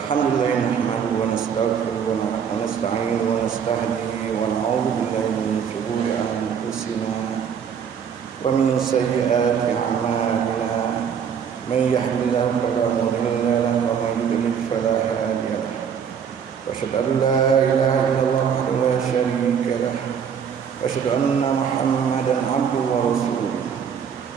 الحمد لله نحمده ونستغفره ونستعينه ونستهديه ونعوذ بالله من شرور أنفسنا ومن سيئات أعمالنا من يهد الله فلا مضل له ومن يضلل فلا هادي له وأشهد أن لا إله إلا الله وحده لا شريك له وأشهد أن محمدا عبده ورسوله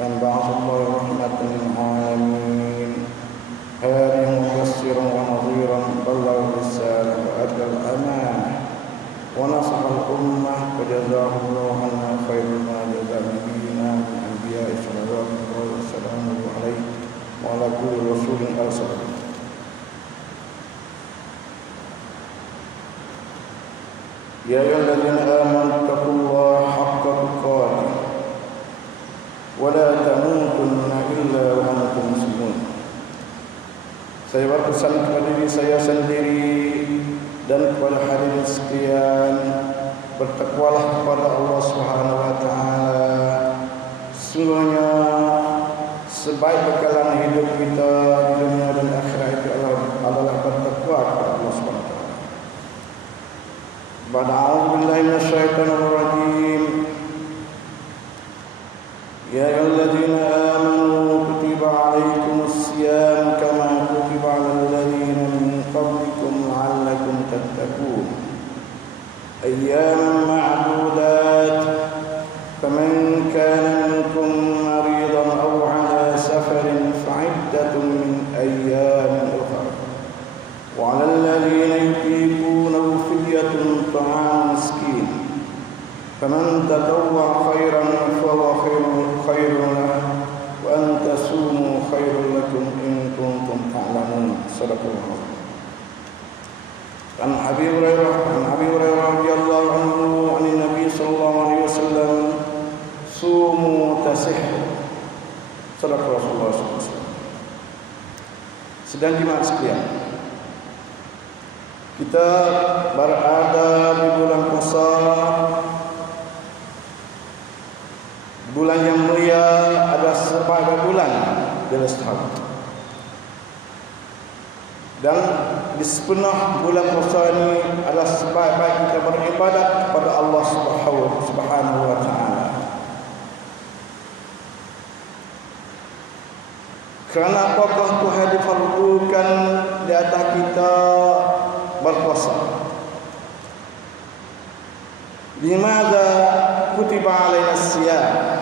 من بعث الله رحمة للعالمين هاديا مبشرا ونظيرا بلغ الرسالة وأدى الأمانة ونصح الأمة وجزاه الله عنا خير ما جزى نبينا من الأنبياء صلوات الله وسلامه عليه وعلى كل رسول أرسله. يا أيها الذين آمنوا اتقوا الله حق تقاته ولا تموتن إلا وأنتم مسلمون. Saya berpesan kepada diri saya sendiri dan kepada hadirin sekalian, bertakwalah kepada Allah Subhanahu wa taala. Sungguhnya sebaik bekalan hidup kita di dunia dan akhirat itu adalah bertakwa kepada Allah Subhanahu wa taala. A'udzu billahi minasyaitonir rajim. Ya ayyuhalladzina amanu kutiba 'alaikumus syiyam kama kutiba 'alal ladzina min qablikum la'allakum tattaqun. Ayyaman ma'dudat. Faman kana minkum maridan aw 'ala safarin fa'iddatun min ayyamin ukhra. Wa 'alal ladzina yutiqunahu fidyatun ta'amu miskin. فمن تطوع خيرا فهو خير له وأن تصوموا خير لكم إن كنتم تعلمون. صدق الله. عن أبي هريرة رضي الله عنه عن النبي صلى الله عليه وسلم صوموا تصحوا. صدق رسول الله صلى الله عليه وسلم. Sedang jemaah sekalian, kita berada di bulan puasa, bulan yang mulia, ada sebagai bulan dalam setahun. Dan di sepenuh bulan puasa ini adalah sebaik-baik kita beribadat kepada Allah Subhanahu wa taala. Kerana apakah Tuhan difardukan di atas kita berpuasa? Limadza kutiba alaina siyam?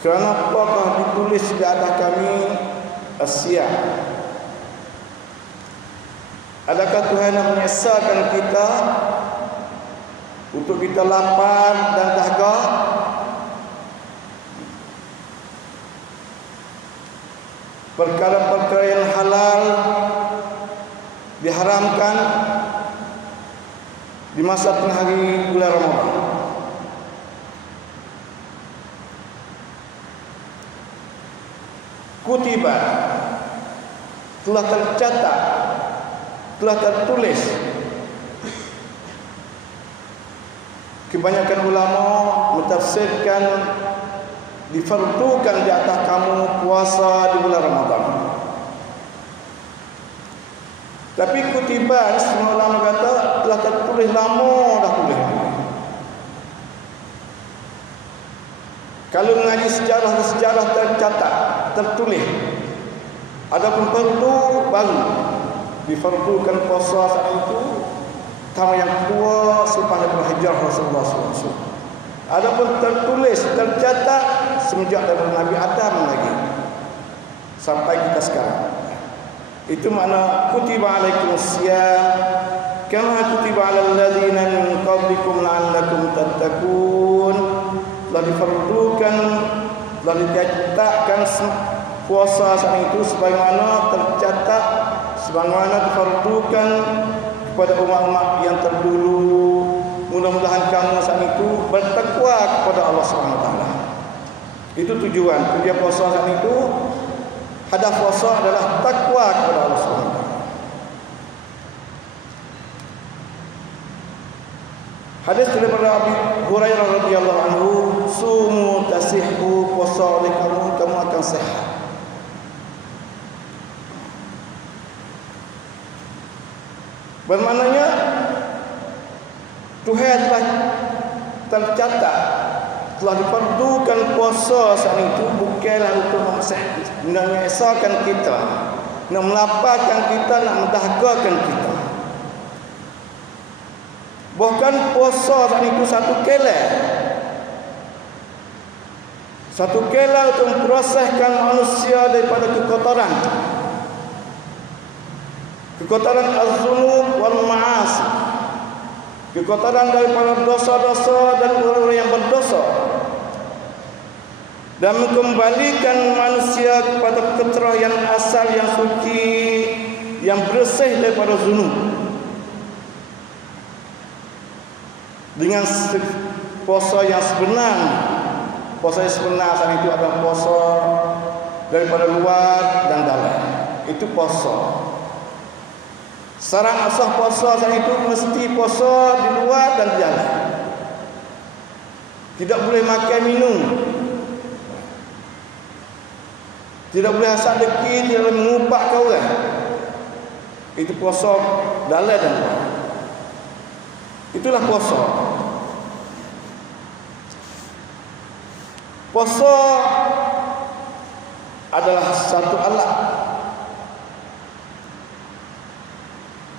Kerana apakah ditulis di atas kami as-siyam? Adakah Tuhan yang menyesalkan kita untuk kita lapar dan dahaga? Perkara-perkara yang halal diharamkan di masa tengah hari bulan Ramadan. Kutiba, telah tercatat, telah tertulis. Kebanyakan ulama mentafsirkan difardukan di atas kamu puasa di bulan Ramadan. Tapi kutiba, semua ulama kata telah tertulis lama dah tulis. Kalau mengaji sejarah tercatat, tertulis. Adapun fardu baru difardukan puasa saat itu tahun yang kedua selepas hijrah Rasulullah SAW. Adapun tertulis, tercatat semenjak dari Nabi Adam lagi sampai kita sekarang. Itu makna kutiba alaikumus syiyam kama kutiba alal ladzina min qablikum la'allakum tattaqun. Telah difardukan, telah dicatatkan puasa saat itu sebagaimana tercatat, sebagaimana difardukan kepada umat-umat yang terdahulu. Mudah-mudahan kamu saat itu bertakwa kepada Allah Subhanahu wa taala. Itu tujuan puasa saat itu. Hadaf puasa adalah takwa kepada Allah Subhanahu wa taala. Hadis daripada Abu Hurairah radhiyallahu anhu, sumu tasihhu, puasa oleh kamu akan sehat. Bermaknanya Tuhan telah tercatat, telah diperlukan puasa saat itu bukanlah untuk mengesahkan kita, nak melaparkan kita, nak mendahagakan kita. Bahkan puasa saat itu satu kela untuk memproseskan manusia daripada kekotoran az-zunub wal ma'asi, kekotoran daripada dosa-dosa dan orang-orang yang berdosa, dan mengembalikan manusia kepada fitrah yang asal, yang suci, yang bersih daripada zunub, dengan puasa yang sebenar. Puasa yang sebenar saat itu adalah puasa daripada luar dan dalam. Itu puasa. Syarat asal puasa saat itu mesti puasa di luar dan di dalam. Tidak boleh makan minum, tidak boleh asal deki, tidak boleh mengupak ke orang. Itu puasa dalam dan luar. Itulah puasa. Puasa adalah satu alat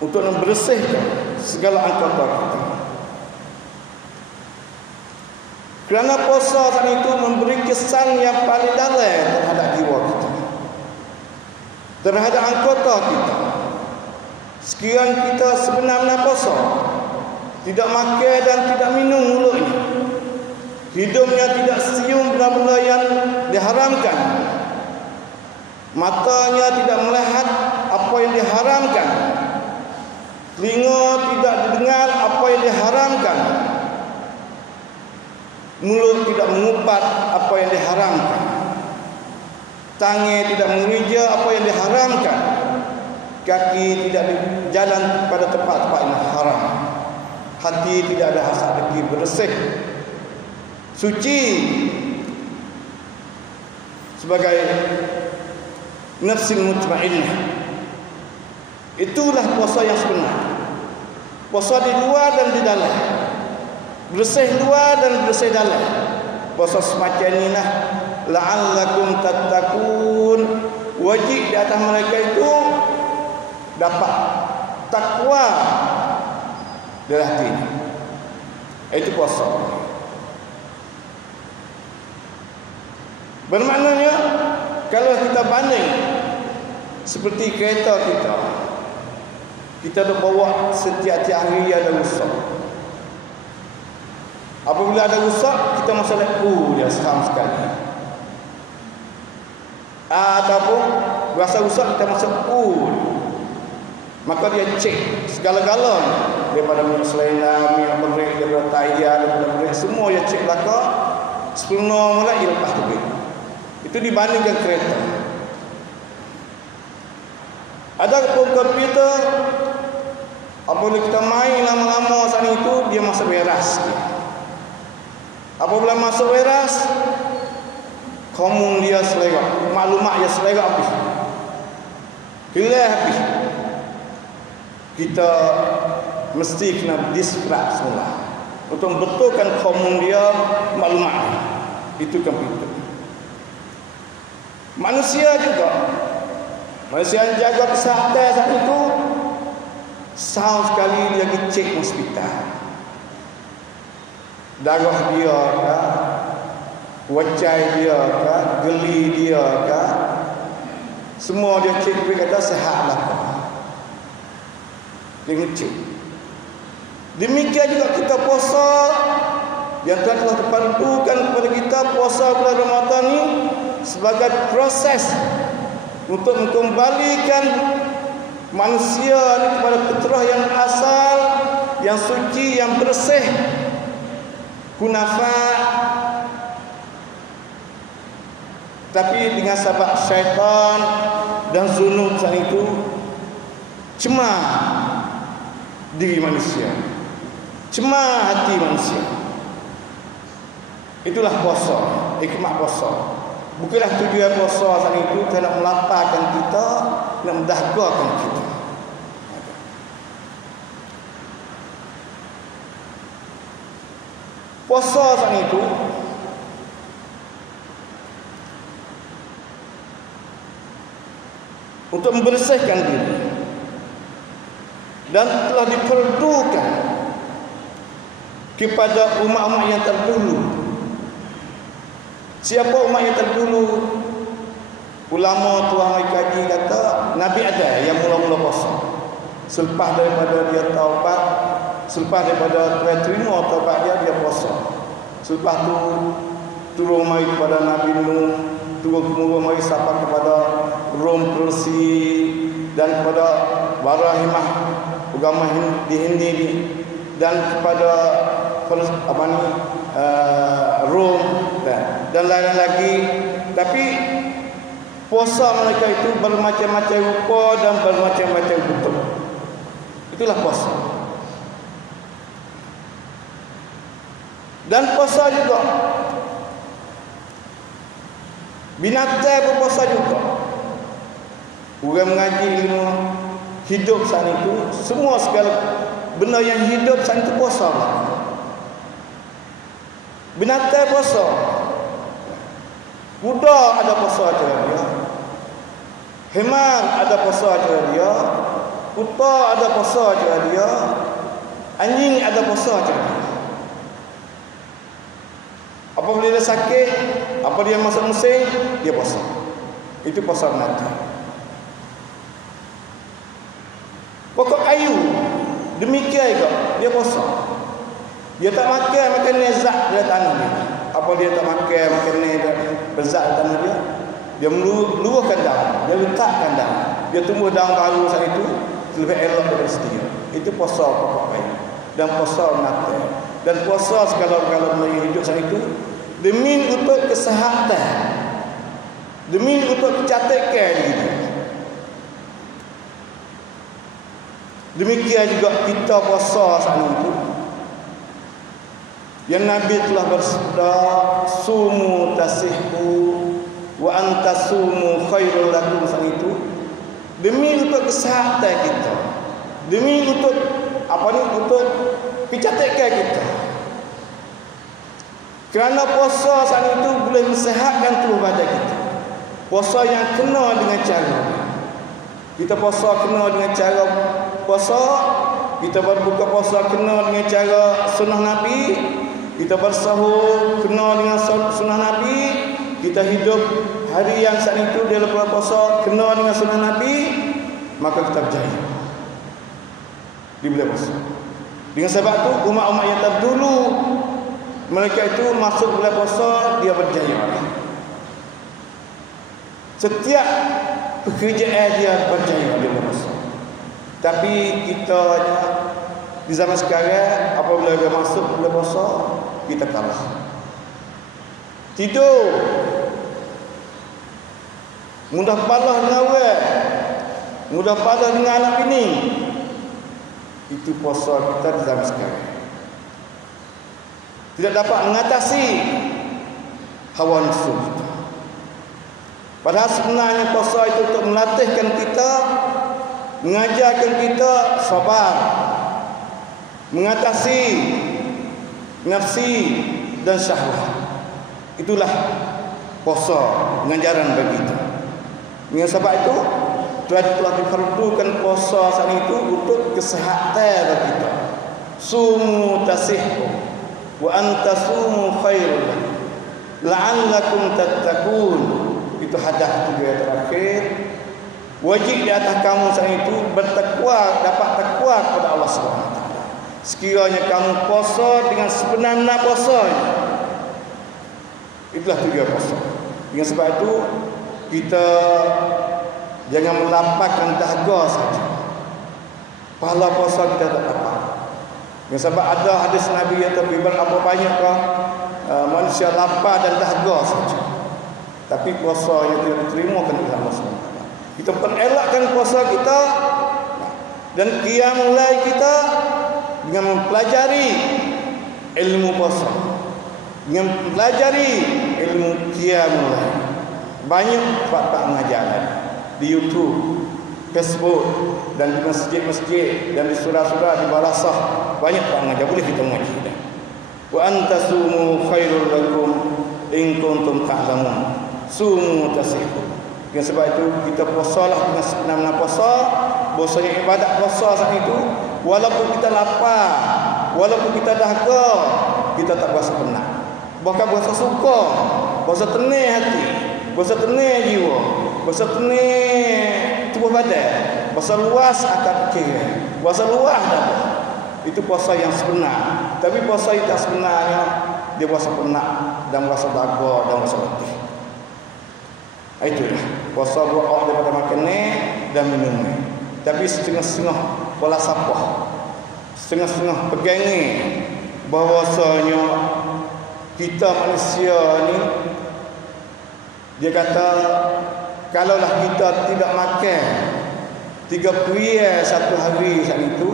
untuk membersihkan segala anggota kita. Kerana puasa saat itu memberi kesan yang paling dalam terhadap jiwa kita, terhadap anggota kita. Sekiranya kita sebenar-benar puasa, tidak makan dan tidak minum mulutnya, hidungnya tidak cium benda-benda yang diharamkan, matanya tidak melihat apa yang diharamkan, telinga tidak didengar apa yang diharamkan, mulut tidak mengupat apa yang diharamkan, tangan tidak mengeja apa yang diharamkan, kaki tidak berjalan pada tempat-tempat yang haram, hati tidak ada hasad dengki, bersih, suci sebagai nafsin mutmainnah. Itulah puasa yang sebenar. Puasa di luar dan di dalam, bersih luar dan bersih dalam. Puasa semacam inilah la'allakum tattaqun, wajib di atas mereka itu dapat takwa dalam hatinya. Itu puasa. Bermaknanya kalau kita banding seperti kereta kita dah bawa setiap-tiap hari ada rusak. Apabila ada rusak, kita masalah dia seram sekali. Ataupun rasa rusak kita masuk maka dia cek segala-galanya, daripada minyak selena, minyak berik, daripada tayar, daripada berik, semua dia cek belakang. Sebelum mula dia lepas tu. Itu dibandingkan kereta. Ada pun komputer, apabila kita main lama-lama saat itu, dia masuk veras. Apabila masuk veras, komung dia selera, maklumat dia selera habis, hilang habis. Kita mesti kena disrupt semula untuk membetulkan komung dia, maklumat. Itu komputer. Manusia juga, manusia yang jaga kesihatan saat itu, sahur sekali dia pergi cek hospital. Darah dia kah, wajai dia kah, geli dia kah, semua dia cek, dia kata sihat lah. Dia ngecek. Demikian juga kita puasa yang telah dipandukan kepada kita. Puasa bulan Ramadan ini sebagai proses untuk mengembalikan manusia ini kepada fitrah yang asal, yang suci, yang bersih, kunafa. Tapi dengan sebab syaitan dan zunub saat itu cemar diri manusia, cemar hati manusia. Itulah puasa, hikmah puasa. Bukanlah tujuan puasa saat itu nak melaparkan kita, nak mendahagakan kita. puasa sang itu untuk membersihkan diri, dan telah diperlukan kepada umat-umat yang terdahulu. Siapa umat yang terdahulu? Ulama tuan kaji kata Nabi ada yang mula-mula puasa. Selepas daripada dia taubat, selepas daripada dia terima taubat dia puasa. Selepas tu turun mai kepada Nabi Nuh, turun mai sampai kepada Rom Persia dan kepada Barahimah agama di Hindi dan kepada Rom dan lain-lain lagi. Tapi puasa mereka itu bermacam-macam rupa dan bermacam-macam bentuk. Itulah puasa. Dan puasa juga binatang berpuasa juga. Orang mengaji ilmu hidup saat itu, semua segala benda yang hidup saat itu puasa. Binatang puasa. Kuda ada puasa acara dia. Hemar ada puasa acara dia. Kuta ada puasa acara dia. Anjing ada puasa acara dia. Apabila dia sakit, apa dia masuk musim, dia puasa. Itu puasa binatang. Pokok kayu demikian juga dia puasa. Dia tak makan nezak dari tanah dia. Apa dia tak makan bezak dari tanah dia? Dia meluahkan daun, dia letakkan daun, dia tumbuh daun baru saat itu lebih elok daripada sedia. Itu puasa pokok kayu dan puasa binatang. Dan puasa segala-gala benda hidup saat itu demi untuk kesihatan, demi untuk kecantikan diri. Demikian juga kita puasa saat itu. Yang Nabi telah bersabda, sumu tasihku wa antasumu khairul lakum saat itu. Demi untuk kesihatan kita, demi untuk untuk kecantikan kita. Kerana puasa saat itu boleh mensihatkan tubuh badan kita. Puasa yang kena dengan cara. Kita puasa kena dengan cara puasa. Kita berbuka puasa kena dengan cara sunnah Nabi. Kita bersahur kena dengan sunnah Nabi. Kita hidup hari yang saat itu dia lepas puasa kena dengan sunnah Nabi. Maka kita berjaya di bulan puasa. Dengan sebab tu umat-umat yang terdahulu mereka itu masuk bulan puasa dia berjaya. Setiap pekerjaan dia berjaya di bulan puasa. Tapi kita di zaman sekarang apabila dia masuk bulan puasa kita kalah. Tidur, mudah palah dengan orang, mudah palah dengan anak bini. Itu puasa kita di zaman sekarang. Tidak dapat mengatasi hawa nafsu kita. Padahal sebenarnya puasa itu untuk melatihkan kita, mengajarkan kita sabar, mengatasi nafsi dan syahwat. Itulah puasa, pengajaran bagi kita. Dengan sebab itu telah diperlukan puasa saat itu untuk kesihatan bagi kita. Sumu tasihku wa antasumu khairul la'allakum tattaqun. Itu hadis juga terakhir. Wajib di atas kamu saat itu bertakwa, dapat takwa kepada Allah Subhanahu wa taala. Sekiranya kamu puasa dengan sebenar-benar puasanya. Itulah tujuan puasa. Dengan sebab itu kita jangan melapangkan dahaga saja. Pahala puasa kita tak dapat. Dengan sebab ada hadis Nabi yang terbibar apa banyakkah manusia lapar dan dahaga saja. Tapi puasa yang tidak diterima oleh Allah SWT. Kita perelakkan puasa kita dan qiyamul lail kita dengan mempelajari ilmu puasa, dengan mempelajari ilmu qiyamul lail. Banyak fakta pengajaran di YouTube, Facebook dan di masjid-masjid dan di surah-surah di balasah banyak fakta pengajaran boleh kita mengaji. Wa antasumu khairul lakum in kuntum ta'lamun. Sumu tasihhu. Dengan sebab itu kita puasalah dengan sebenar-benar puasa. Bahasanya ibadat puasa saat itu, walaupun kita lapar, walaupun kita dahaga, kita tak berasa penat. Bahkan berasa suka, berasa tenang hati, berasa tenang jiwa, berasa tenang tubuh badan, berasa luas akal fikiran, berasa luas dada. Itu puasa yang sebenar. Tapi puasa yang tak sebenarnya, dia berasa penat dan berasa dahaga dan berasa letih. Itulah puasa buat daripada makan dan minum. Tapi setengah-setengah falasafah, setengah-setengah pegangi bahawasanya kita manusia ni, dia kata kalaulah kita tidak makan 3 perial satu hari saat itu,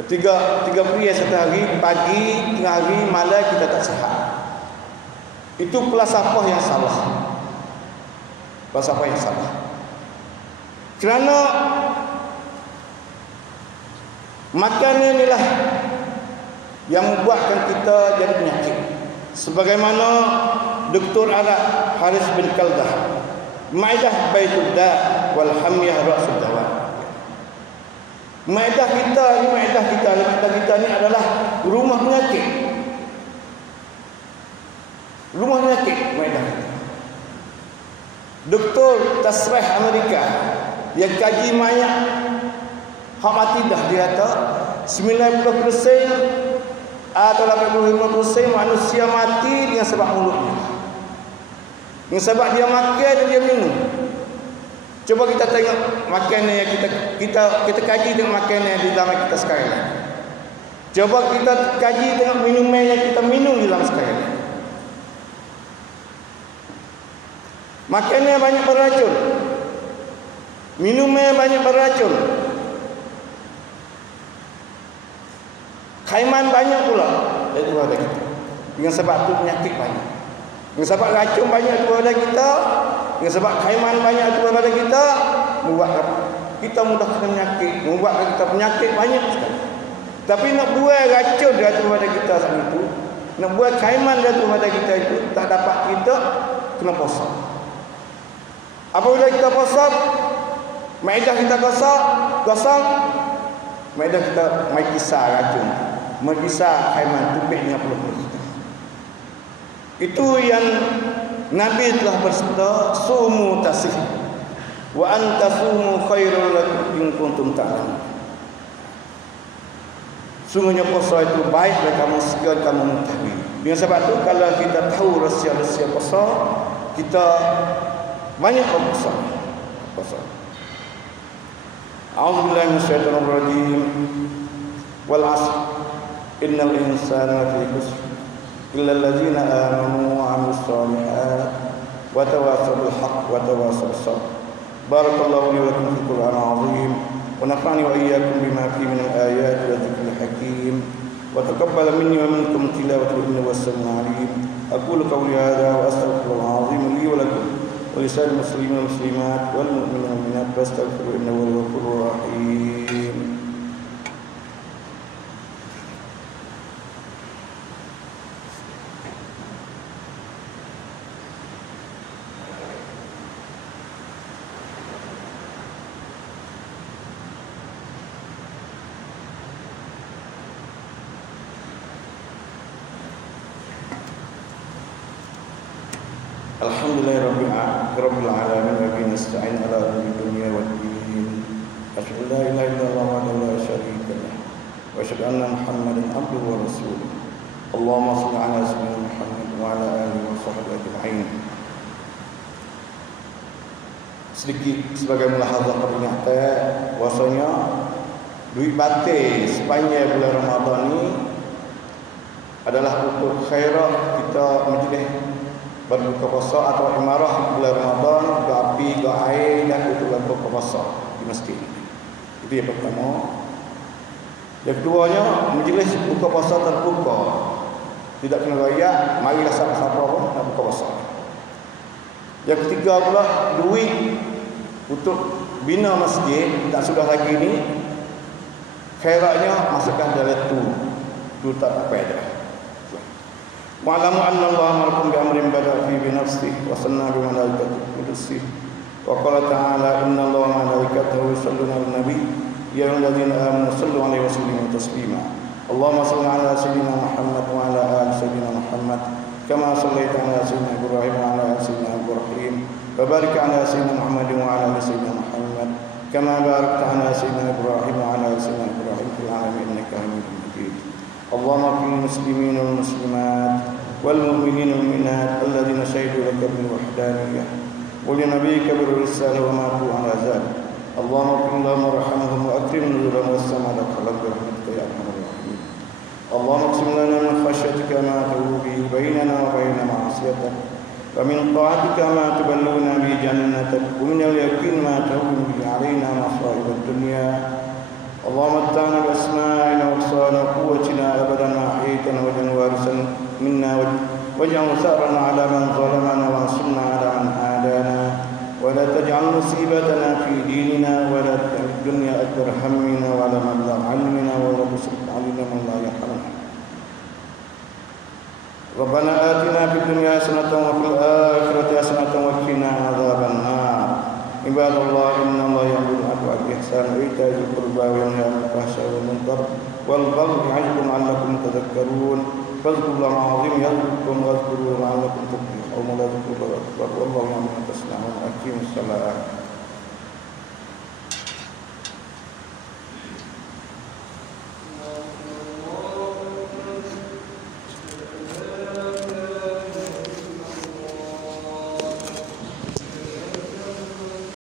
3 perial satu hari, pagi, tengah hari, malam, kita tak sihat. Itu falasafah yang salah. Falasafah yang salah. Kerana makanan inilah yang membuatkan kita jadi penyakit. Sebagaimana Dr. Arab Haris bin Kaldah, Maidah baitud da' wal hamyah ra'sud dawa. Maidah kita ni adalah rumah penyakit. Rumah penyakit maidah kita. Doktor tasrih Amerika yang kaji banyak hak mati dah, dia kata 90% atau 85% manusia mati dengan sebab mulutnya, dengan sebab dia makan dan dia minum. Coba kita tengok makanan yang kita kaji tengok makanan di dalam kita sekarang. Coba kita kaji tengok minuman yang kita minum di dalam sekarang. Makanan banyak beracun, minuman banyak beracun, khaiman banyak pula. Itu ada kita. Dengan sebab tu penyakit banyak. Dengan sebab racun banyak tu ada kita, dengan sebab khaiman banyak tu ada kita, membuatkan kita mudah kena penyakit, membuatkan kita penyakit banyak sekali. Tapi nak buat racun dia tu pada kita saat itu, nak buat khaiman dia tu pada kita itu, tak dapat kita kena puasa. Apabila kita puasa, maedah kita kosong, maedah kita mai kisah racun, mai kisah khaiman tubik dengan perut kita. Itu yang Nabi telah bersabda, sumu tasih wa antasumu khairul lakum in kuntum ta'lamun. Sungguhnya puasa itu baik bagi kamu sekalian kamu mengetahui. Dengan sebab itu kalau kita tahu rahsia-rahsia puasa, kita banyak berpuasa. A'udzubillahi minasyaitonir rajim. Wal 'asr innal insana lafi khusr illa alladzina amanu wa 'amilus shalihat wa tawassaw bil haqq wa tawassaw bis sabr. Barakallahu li wa lakum fil Qur'anil 'azim wa nafa'ani wa iyyakum bima fihi min al-ayati wa dhikril hakim wa taqabbal minni wa minkum tilawatahu innahu was-sami'ul 'alim. Aqulu qawli hadha wa astaghfirullahal 'azim li wa lakum ولسائر المسلمين والمسلمات والمؤمنين والمؤمنات فاستغفروا انه هو الغفور الرحيم. Alhamdulillahirabbil alamin wa bihi nasta'in ala umuri dunya waddin. Asyhadu an la ilaha illallah wahdahu la syarika lah wa asyhadu anna Muhammadan abduhu wa rasuluh. Allahumma shalli ala sayyidina Muhammad wa ala alihi wa sahbihi ajma'in. Sedikit sebagai mulahazah peringatan bahwasanya duit batil sepanjang bulan Ramadan ini adalah untuk khairat kita majlis berbuka puasa atau imarah bulan Ramadan, api, air dan untuk berbuka puasa di masjid. Itu yang pertama. Yang keduanya, majlis buka puasa terbuka, tidak kena royak, marilah siapa-siapa pun nak buka puasa. Yang ketiga pula, duit untuk bina masjid tak sudah lagi ni, khairatnya masukkan dalam tu tak apa dah. wa'lamu anna Allah amarakum bi amrin bada'a fi bi nafsihi wa sanna bi malaikatihi qudusihi wa qala ta'ala inna Allah wa malaikatahu yusalluna 'alan nabi ya ayyuhalladzina amanu sallu 'alaihi wa sallimu taslima Allahumma shalli 'ala sayyidina Muhammad wa 'ala ali sayyidina Muhammad kama shallaita 'ala sayyidina Ibrahim wa 'ala ali sayyidina Ibrahim wa barik 'ala sayyidina Muhammad wa 'ala ali sayyidina Muhammad kama barakta 'ala sayyidina Ibrahim wa 'ala ali sayyidina Ibrahim fil 'alamin innaka Hamidum Majid اللهم اغفر للمسلمين والمسلمات والمؤمنين والمؤمنات الذين شهدوا لك بالوحدانية ولنبيك بالرسالة وماتوا على ذلك اللهم اغفر لهم وارحمهم واكرم نزلهم واسع مدخلهم برحمتك يا ارحم الراحمين اللهم اقسم لنا من خشيتك ما تحول به بيننا وبين معصيتك ومن طاعتك ما تبلغنا به جنتك ومن اليقين ما تهون به علينا مصائب الدنيا اللهم متعنا بأسماعنا وأبصارنا وقوتنا أبدا ما أحييتنا واجعل وارثا منا واجعل ثأرنا على من ظلمنا وانصرنا على من عادانا ولا تجعل مصيبتنا في ديننا ولا تجعل الدنيا أكبر همنا ولا مبلغ علمنا ولا تسلط علينا من لا يرحمنا ربنا آتنا في الدنيا حسنة وفي الآخرة حسنة وقنا عذاب النار عباد الله إن الله يأمر بالعدل والإحسان وإيتاء ذي القربى وينهى عن الفحشاء والمنكر والبغي يعظكم لعلكم تذكرون فاذكروا الله العظيم يذكركم واذكروه لعلكم تفلحون ولا ذكر الله أكبر والله يعلم ما تصنعون أقيموا الصلاة